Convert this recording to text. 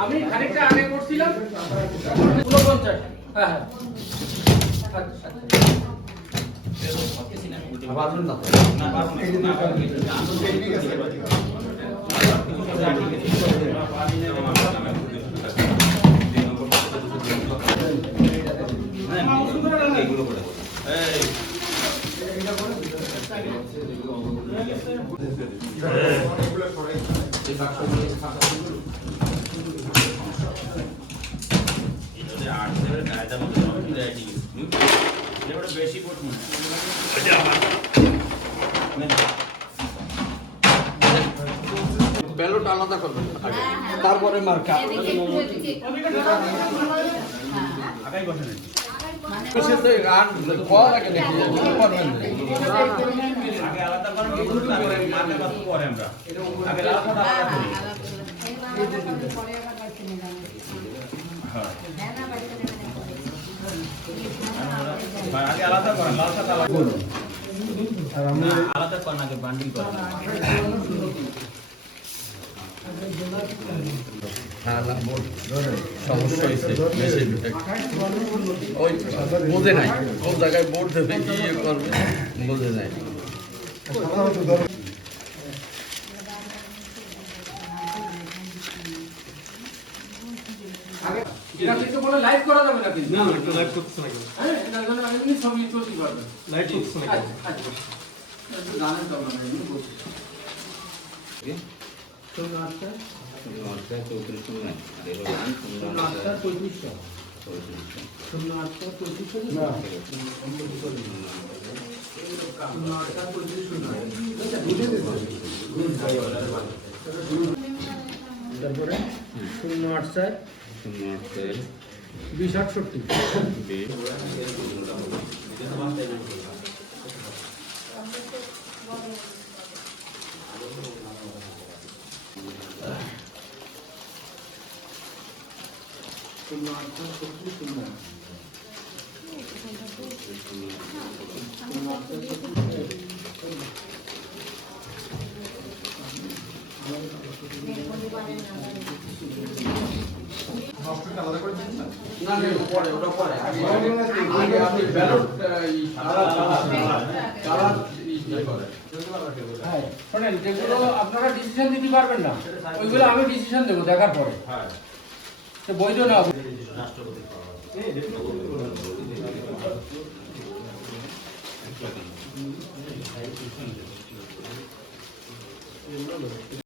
আমি খানিকটা আগে করছিলাম। উনপঞ্চাশ হ্যাঁ হ্যাঁ। আচ্ছা, আচ্ছা। বেশি বোট মনে ব্যালট আলাদা করবেন আগে তারপরে মার্কা আগাই বসে আলাদা করেন লাল সাদা আলাদা আলাদা করেন আগে বান্ডিল করেন। সমস্যা হয়েছে মেশিন ওই বোঝে নাই কোন জায়গায় বোর্ড দেবে কি ইয়ে করবে বোঝে নাই। এটা কিন্তু কোনো লাইভ করা যাবে না কিন্তু না না লাইভ করতেছে না হ্যাঁ এটা জন্য এমনি ছবি চলতে পারবে লাইভ করতেছে না আচ্ছা গানের দরকার নেই এমনি বলছি। শূন্য আটটা পঁয়ত্রিশটা শূন্য শূন্য তারপরে শূন্য আট চার বিশ আটষট্টি শূন্য আটটা সত্তর শূন্য হ্যাঁ আপনারা ডিসিশন দিতে পারবেন না, ওইগুলো আমি ডিসিশন দেবো দেখার পরে। তো বৈধ না